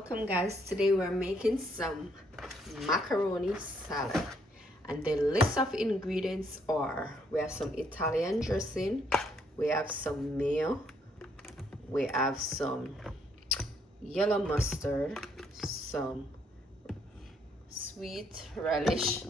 Welcome guys, today we're making some macaroni salad and the list of ingredients are we have some Italian dressing, we have some mayo, we have some yellow mustard, some sweet relish,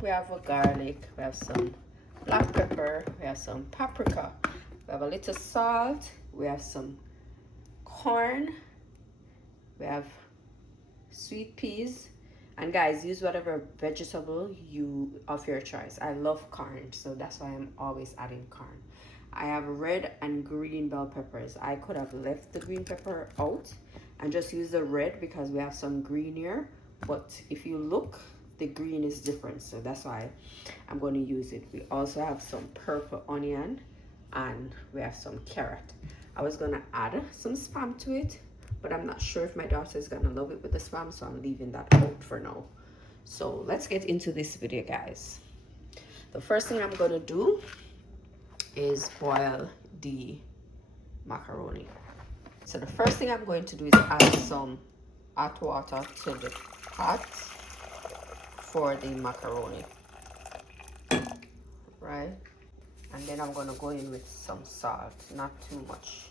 we have a garlic, we have some black pepper, we have some paprika, we have a little salt, we have some corn, we have sweet peas, and guys, use whatever vegetable you of your choice. I love corn, so that's why I'm always adding corn. I have red and green bell peppers. I could have left the green pepper out and just use the red because we have some green here, but if you look, the green is different, so that's why I'm going to use it. We also have some purple onion and we have some carrot. I was going to add some spam to it, but I'm not sure if my daughter is gonna love it with the spam, so I'm leaving that out for now. So let's get into this video, guys. The first thing I'm gonna do is boil the macaroni. So the first thing I'm going to do is add some hot water to the pot for the macaroni, right? And then I'm gonna go in with some salt, not too much.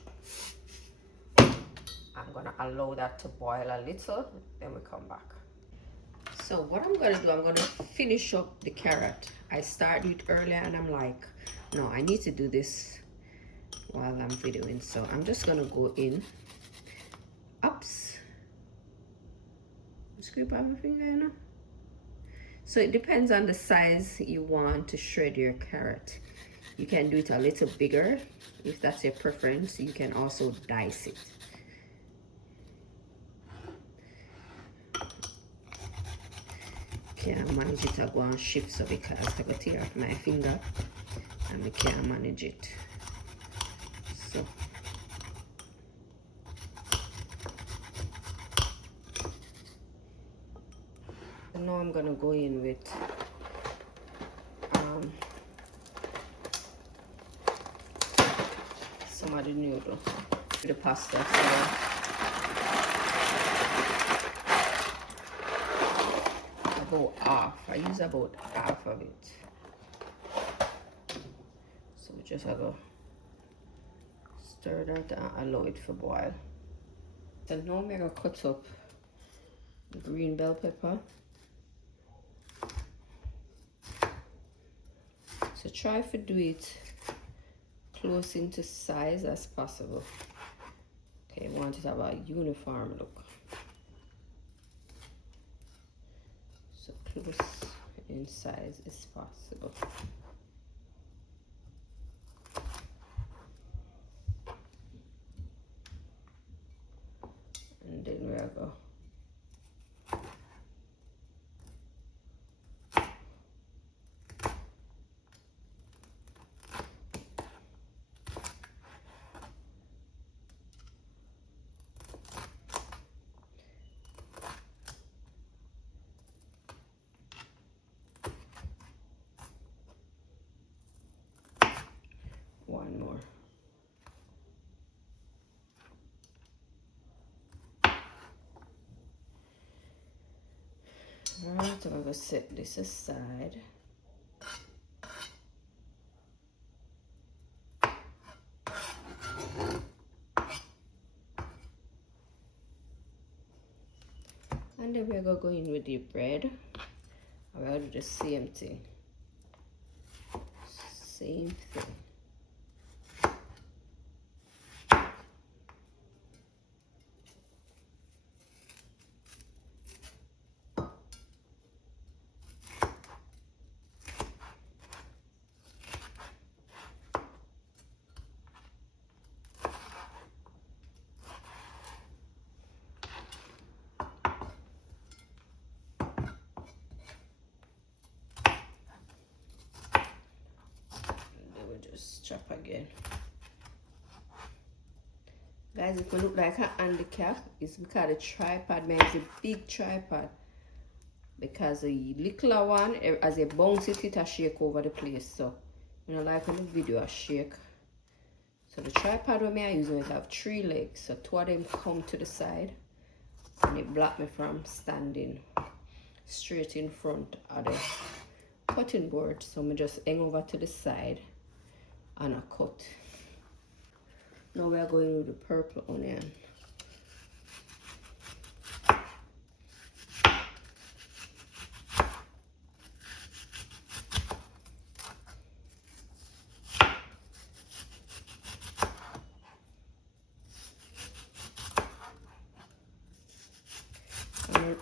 I'm gonna allow that to boil a little, then we come back. So what I'm gonna do, I'm gonna finish up the carrot. I started it earlier and I'm like, no, I need to do this while I'm videoing. So I'm just gonna go in, oops, scrape off my finger, you know? So it depends on the size you want to shred your carrot. You can do it a little bigger if that's your preference. You can also dice it. Can't manage it, I go and shift so because I got tear off my finger and I can't manage it. So now I'm gonna go in with some of the noodle, the pasta. So go half. I use about half of it. So we just have to stir that and allow it to boil. So now I'm gonna cut up the green bell pepper. So try to do it close into size as possible. Okay, I want it to have a uniform look. So close in size as possible. And then we'll go. One more. Alright, I'm gonna set this aside. And then we're gonna go in with the bread. I'm gonna do the same thing. Same thing. Just chop again. Guys, if you look like a handicap, it's because the tripod, man, it's a big tripod. Because the little one, as a bounce it a shake over the place. So, you know, like on the video, I shake. So the tripod with me I use, it have 3 legs. So 2 of them come to the side and it blocked me from standing straight in front of the cutting board, so I just hang over to the side and I cut. Now we are going with the purple onion.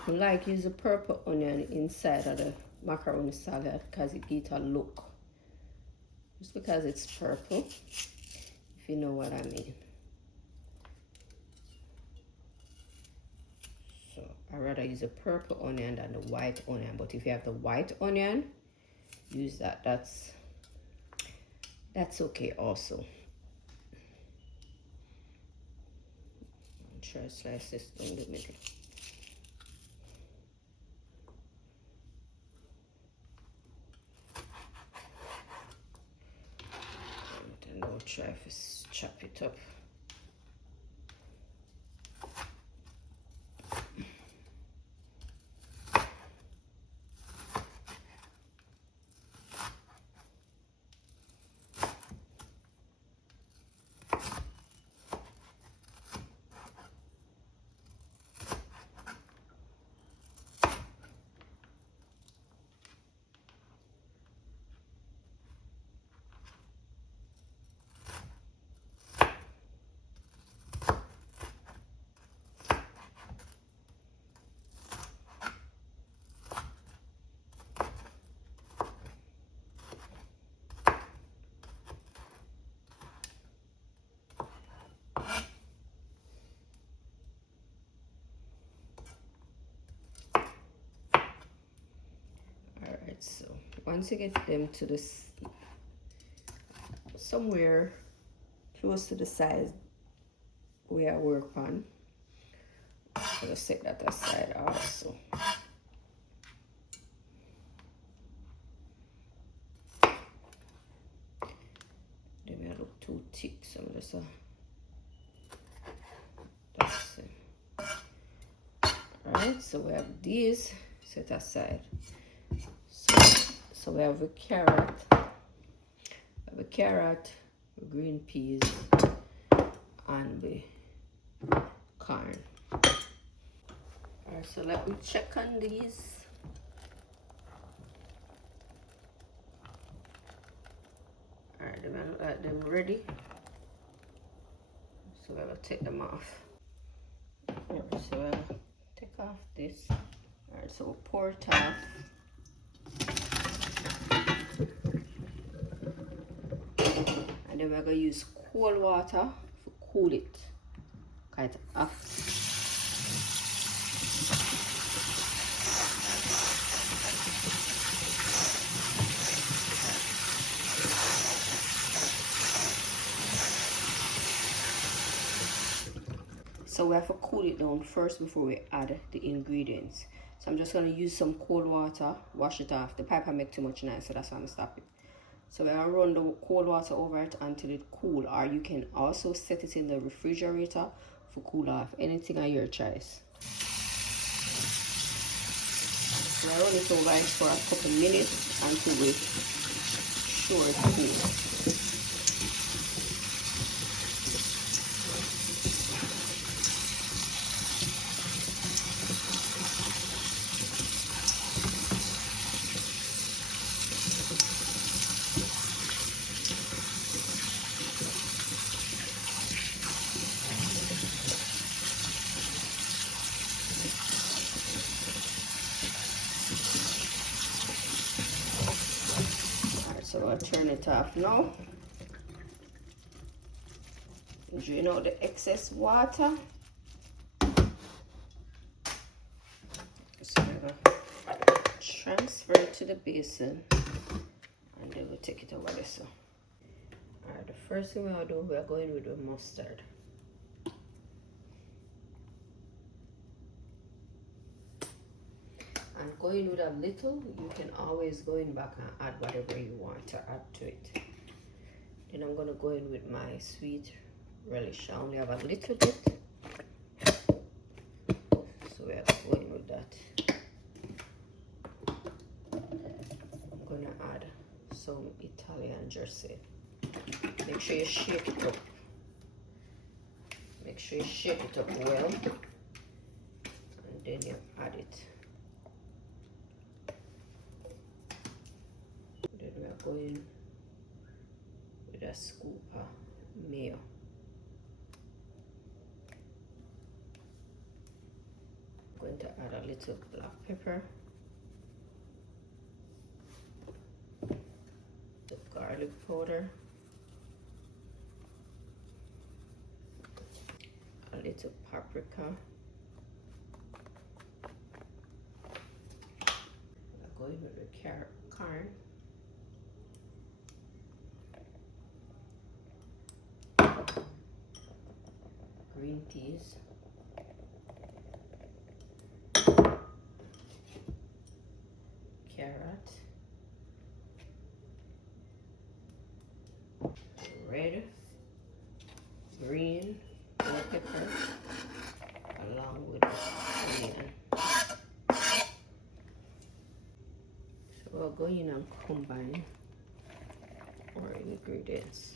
I like use the purple onion inside of the macaroni salad because it gives a look. Just because it's purple, if you know what I mean. So I rather use the purple onion than the white onion. But if you have the white onion, use that. That's okay also. Try to slice this down the middle. And then I'll try to chop it up. So once you get them to this somewhere close to the size we are work on, I'm gonna set that aside also. They may look too thick, so I'm just that's it. Alright, so we have these set aside. So we have a carrot, green peas, and the corn. Alright, so let me check on these. Alright, they look like them ready. So we're gonna take them off. Alright, so we'll take off this. Alright, so we'll pour it off. And then we're going to use cold water to cool it. Kind of off. So we have to cool it down first before we add the ingredients. So I'm just going to use some cold water, wash it off. The piper make too much noise, so that's why I'm stopping. So we're gonna run the cold water over it until it cool, or you can also set it in the refrigerator for cool off. Anything at your choice. So I run it over it for a couple minutes until we're sure it's cool. So I'll turn it off now. Drain out the excess water. So we're gonna transfer it to the basin and then we'll take it over there. So, alright, the first thing we'll do, we're going with the mustard. And going with a little, you can always go in back and add whatever you want to add to it. Then I'm gonna go in with my sweet relish. I only have a little bit, so we are going with that. I'm gonna add some Italian dressing. Make sure you shake it up. Make sure you shake it up well, and then you add it. Then we are going with a scoop of mayo. I'm going to add a little black pepper, the garlic powder, a little paprika. I'm going with the corn, green peas, carrot, red, green, bell pepper, along with onion. So we're going and combine our ingredients.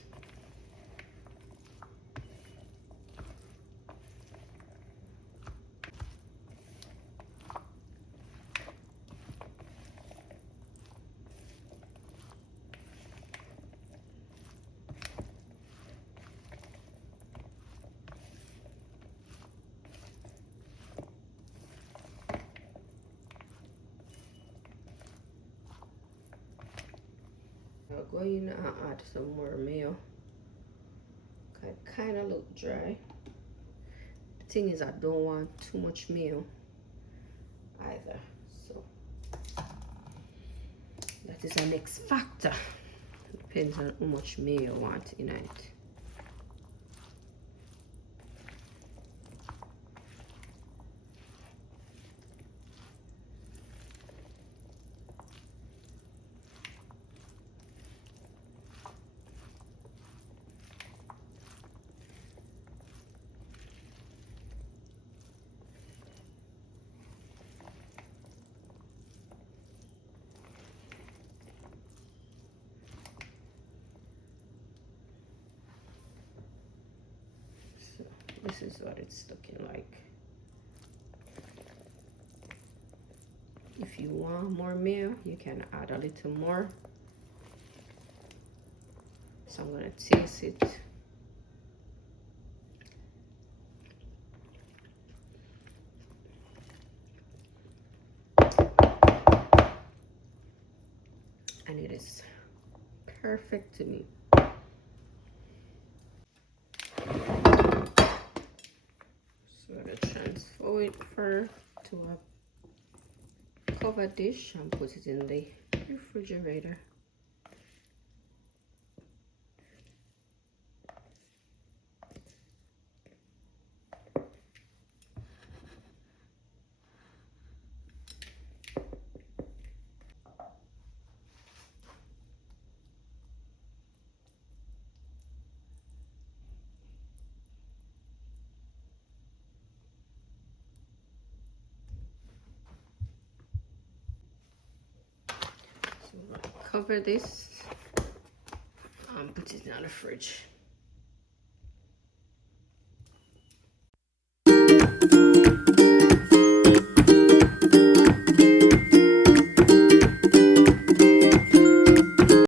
I'll go in and add some more mayo. It kind of look dry. The thing is, I don't want too much mayo either, so that is an X factor. Depends on how much mayo you want in it. This is what it's looking like. If you want more mayo, you can add a little more. So I'm gonna taste it. And it is perfect to me. So I'm gonna transfer to a covered dish and put it in the refrigerator. So cover this and put it in the fridge.